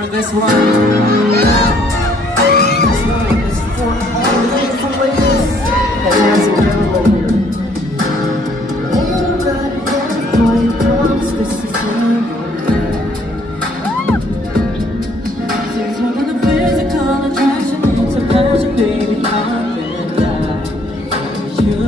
for this one. This one is for all the beautiful ladies and handsome gentlemen here. Ain't that boy comes to see you. She's more than a physical attraction, it's a passion, baby. I can't lie for you.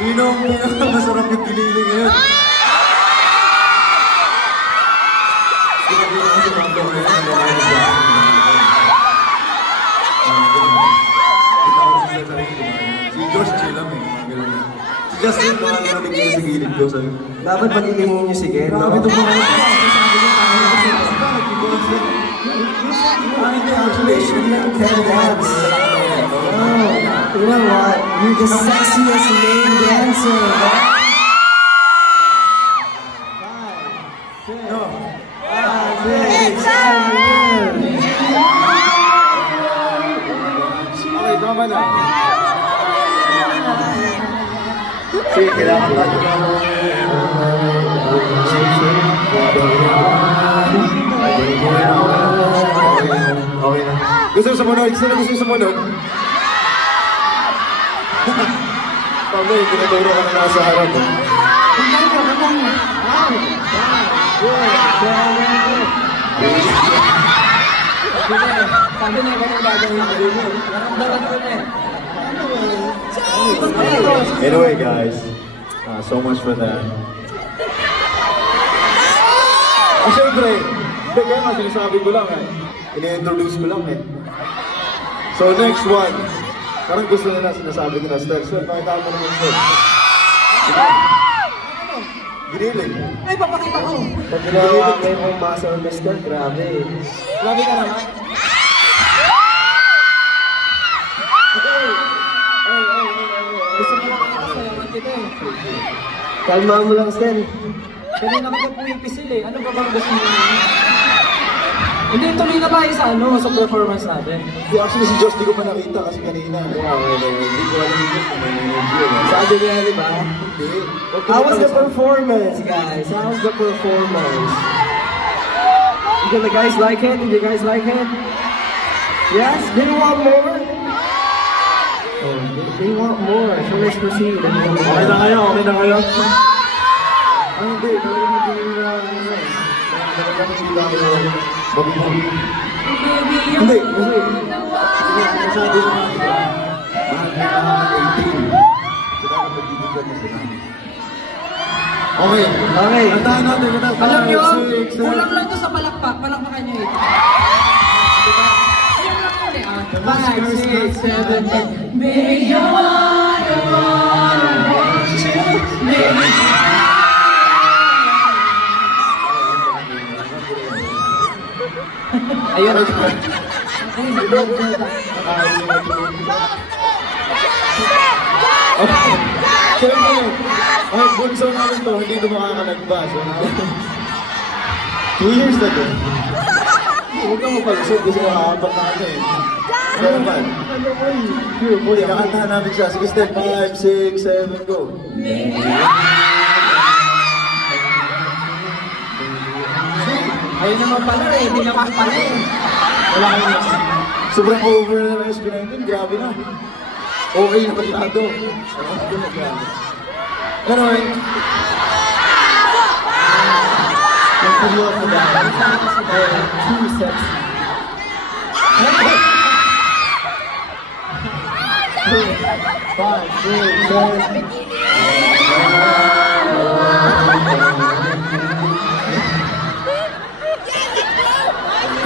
Sino ang masarap yung kinilig ngayon? Sinabi ko si Pangko ngayon ang babae na siya. Kita ko siya sa rin. Si Josh chilam eh. Si Justin pa ang narinig niya sa gilid ko. Dapat pag-ilingin niyo si Ken. Grabe itong mga ito. Sabi niya tayo na siya. Nag-ibon siya. Congratulations, Ken Dance. You know what? You're the sexiest main dancer. Okay, tama na. Sige, kailangan tayo. Okay na. Gusto mo sumunod? Sino gusto mo sumunod? Pablo, yung tinaturo ka na nasa harap. Sabi na yung ganang gagawin ko din yun. Naramdaman ko na eh. Anyway guys, So much for that. Siyempre, hindi kaya nga sinasabi ko lang eh. Ini-introduce ko lang eh. So next one. Parang gusto nila sinasabi nila, Stel, pakita mo naman, Stel. Giniling. Ay, papakita ko. Pag ginawa kayo mong muscle Mr. Grabe. Grabe ka naman. Gusto mo lang sayawan kita eh. Kalma mo lang, Stel. Kanina ka po yung pisil eh. Ano ba bang gusto mo? Hindi, tuloy na tayo sa performance natin. Actually, si Josh, di ko pa nakita kasi kanina. Hindi ko alam yun kung may energy. Sabi niya, di ba? Hindi. How was the performance, guys? How was the performance? Did you guys like it? Did you guys like it? Yes? Do you want more? Oh, they want more. So let's proceed. Okay na kayo, okay na kayo. Hindi, talagang hindi na talagang hindi na kayo babi-babi. Hindi, kasi sinasabi ko nga diba, mahal na 18. Sila ka magbibigyan na sila. Okay, Okay. Kantahan natin, kantahan. Alam nyo, 5, 6, 7. kulang lang to sa palakpak. Palakpakan nyo ito. Diba? Ayun lang yun eh. 5, 6, 7, 8. Baby, you're the one I want you. Baby, ayun. Siyempre, ay, bunso namin to, hindi ito makakalagpas. 2 years na to. Huwag kang mapalusog, gusto mo haapat na kasi. Pero man, hindi, kakantahan namin siya. Sige, step 5, 6, 7, go. Ayun naman pala eh. Hindi naman pala eh. Wala kayo. Sobrang over na ng SB19, grabe na. Okay na masyado. Pero eh, yung pagluwa ko ba? Too sexy. 5, 6, 7.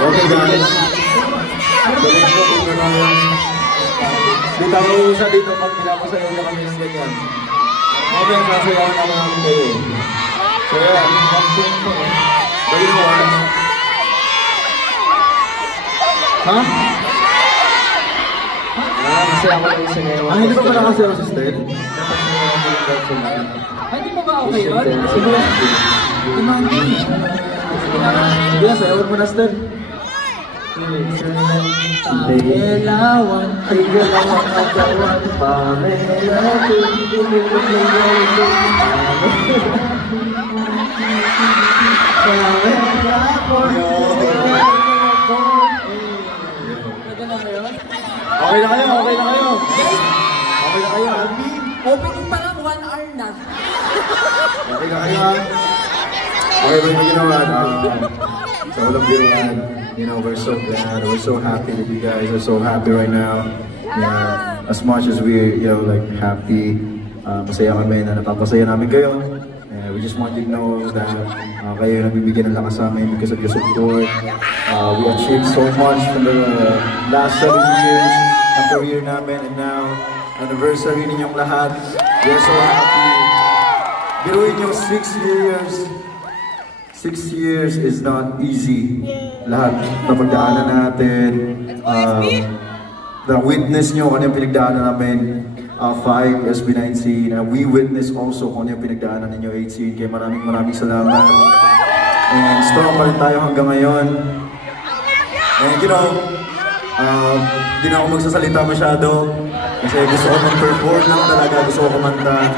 Okay guys. Di tayo usa dito pag pinapasayaw na kami ng ganyan. Okay, masayaw na namin kayo. So yeah, balik mo ha? Ha? Kasi ako lang isa ngayon. Hindi pa pala kasi ako si Stel? Ay, di ba ba okay yun? Siguro. Demanding. Sige na, sayawan mo na Stel. Pamelawan. Tigalawan at gawan. Pamelawan. Okay na kayo, okay na kayo. Okay na kayo, happy? Opening pa lang, 1 hour na. Okay na kayo ha? Okay ba yung ginawa? Sa walang biruan, you know, we're so glad, we're so happy that you guys are so happy right now. Yeah, as much as we're, you know, like happy, masaya kami na napapasaya namin kayo. We just want you to know that kayo nagbibigyan ng lakas sa amin because of your support. We achieved so much from the last 7 years ng career namin, and now, anniversary ninyong lahat. We are so happy. Biruin nyo, 6 years. 6 years is not easy. Lahat na pagdaanan natin, na-witness nyo kung ano yung pinagdaanan namin. 5, SB19, we witness also kung ano yung pinagdaanan ninyo 18. Kaya maraming salamat. And strong pa rin tayo hanggang ngayon. And you know, di na ako magsasalita masyado kasi gusto ko mag-perform lang talaga, gusto ko kumanta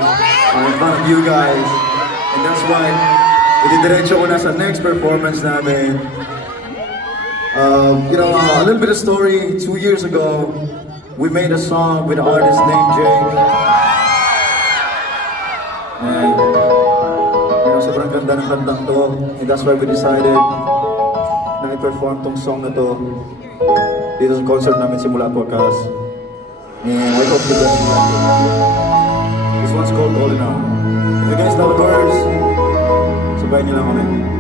in front of you guys. And that's why ididiretso ko na sa next performance namin. You know, a little bit of story. 2 years ago, we made a song with an artist named Jake. And, you know, sobrang ganda ng kantang to. And that's why we decided na i-perform tong song na to dito sa concert namin simula podcast. And I hope you guys like it. This one's called All In All. If you lovers. Sabayan niyo lang kami.